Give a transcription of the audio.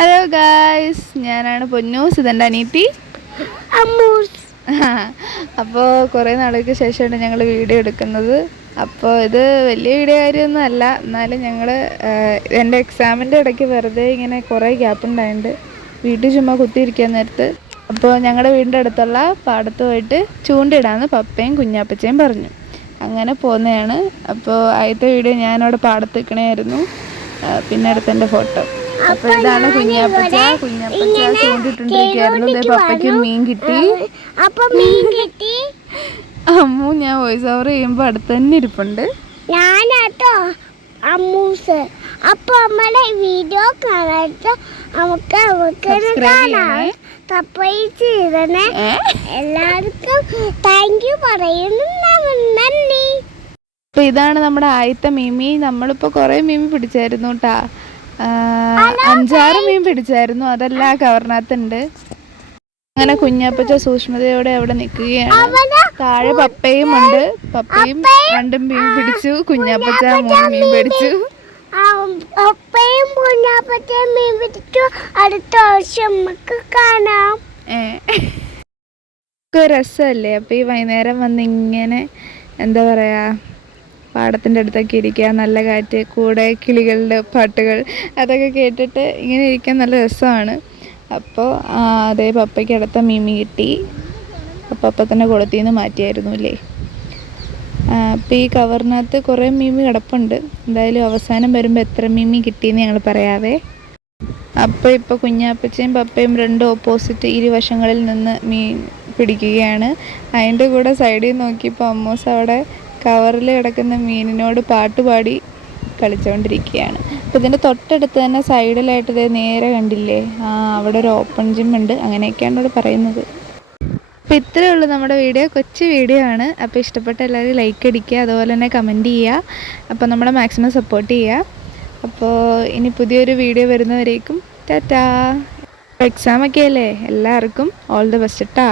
Hello guys ഞാനാണ് പൊന്നൂസ് ഇതെന്റെ അനീത്തി അപ്പോൾ കുറേ നാളുകൾക്ക് ശേഷമാണ് ഞങ്ങൾ വീഡിയോ എടുക്കുന്നത്. അപ്പോൾ ഇത് വലിയ വീഡിയോ കാര്യമൊന്നും അല്ല. എന്നാലും ഞങ്ങൾ എന്റെ എക്സാമിന്റെ ഇടയ്ക്ക് വെറുതെ ഇങ്ങനെ കുറേ ഗ്യാപ്പ് ഉണ്ടായിട്ടുണ്ട് വീട്ടിൽ ചുമ്മാ കുത്തിയിരിക്കാൻ നേരത്ത്. അപ്പോൾ ഞങ്ങളുടെ വീടിന്റെ അടുത്തുള്ള പാടത്ത് പോയിട്ട് ചൂണ്ടിടാമെന്ന് പപ്പയും കുഞ്ഞാപ്പച്ചയും പറഞ്ഞു. അങ്ങനെ പോകുന്നതാണ് അപ്പോൾ ആദ്യത്തെ വീഡിയോ ഞാനവിടെ പാടത്ത് നിൽക്കണമായിരുന്നു പിന്നെ അടുത്തെന്റെ ഫോട്ടോ. അപ്പോൾ ഇതാണ് കുഞ്ഞാപ്പച്ച. കുഞ്ഞാപ്പച്ച ചൂണ്ടിട്ടുണ്ടിരിക്കായിരുന്നു ദേ പപ്പയ്ക്ക് മീൻ കിട്ടി. അപ്പൊ മീൻ കിട്ടി. അമ്മു ഞാൻ വോയിസ് ഓവർ ചെയ്യുമ്പോ അടുത്ത് തന്നെ ഇരിപ്പുണ്ട്. ഞാനാട്ടോ അമ്മൂസ്. അപ്പൊ നമ്മുടെ വീഡിയോ കാണാത്ത നമുക്ക് അവർക്ക് ചെയ്തേ എല്ലാവർക്കും താങ്ക് യു പറയുന്നു. നന്ദി. അപ്പൊ ഇതാണ് നമ്മുടെ ആദ്യത്തെ മീമി നമ്മളിപ്പോ കൊറേ മീമി പിടിച്ചായിരുന്നു കേട്ടാ അഞ്ചാറ് മീൻ പിടിച്ചായിരുന്നു. അതെല്ലാം കവറിനകത്തുണ്ട് അങ്ങനെ കുഞ്ഞപ്പച്ച സൂക്ഷ്മതയോടെ അവിടെ നിൽക്കുകയാണ്. താഴെ പപ്പയും ഉണ്ട്. പപ്പയും രണ്ടും മീൻ പിടിച്ചു. കുഞ്ഞപ്പച്ച മൂന്ന് മീൻ പിടിച്ചു. പപ്പയും കുഞ്ഞാപ്പച്ചയും മീൻ പിടിച്ചു. അടുത്ത വർഷം നമുക്ക് കാണാം. രസമല്ലേ? ഈ വൈകുന്നേരം വന്ന് ഇങ്ങനെ എന്താ പറയുക പാടത്തിന്റെ അടുത്തൊക്കെ ഇരിക്കുക നല്ല കാറ്റ് കൂടെ കിളികളുടെ പാട്ടുകൾ അതൊക്കെ കേട്ടിട്ട് ഇങ്ങനെ ഇരിക്കാൻ നല്ല രസമാണ്. അപ്പോൾ അതേ പപ്പയ്ക്ക് അടുത്ത മീമി കിട്ടി. അപ്പോൾ അപ്പം തന്നെ കുളത്തിൽ നിന്ന് മാറ്റിയായിരുന്നു അല്ലേ? അപ്പോൾ ഈ കവറിനകത്ത് കുറേ മീമി കിടപ്പുണ്ട്. എന്തായാലും അവസാനം വരുമ്പോൾ എത്ര മീമി കിട്ടിയെന്ന് ഞങ്ങൾ പറയാവേ. അപ്പോൾ ഇപ്പോൾ കുഞ്ഞാപ്പച്ചയും പപ്പയും രണ്ടും ഓപ്പോസിറ്റ് ഇരുവശങ്ങളിൽ നിന്ന് മീൻ പിടിക്കുകയാണ്. അതിന്റെ കൂടെ സൈഡിൽ നോക്കിയപ്പോൾ അമ്മോസ് അവിടെ കവറിൽ കിടക്കുന്ന മീനിനോട് പാട്ട് പാടി കളിച്ചുകൊണ്ടിരിക്കുകയാണ് അപ്പോൾ ഇതിന്റെ തൊട്ടടുത്ത് തന്നെ സൈഡിലായിട്ട് ഇതേ നേരെ കണ്ടില്ലേ? ആ അവിടെ ഒരു ഓപ്പൺ ജിം ഉണ്ട്. അങ്ങനെയൊക്കെയാണ് ഇവിടെ പറയുന്നത്. അപ്പോൾ ഇത്രയേ ഉള്ളൂ നമ്മുടെ വീഡിയോ. കൊച്ചു വീഡിയോ ആണ്. അപ്പോൾ ഇഷ്ടപ്പെട്ട എല്ലാവരും ലൈക്ക് അടിക്കുക അതുപോലെ തന്നെ കമന്റ് ചെയ്യുക. അപ്പോൾ നമ്മളെ മാക്സിമം സപ്പോർട്ട് ചെയ്യുക. അപ്പോൾ ഇനി പുതിയൊരു വീഡിയോ വരുന്നവരേക്കും ടാറ്റാ. എക്സാം ഒക്കെ അല്ലേ? എല്ലാവർക്കും ഓൾ ദി ബെസ്റ്റ് ട്ടാ.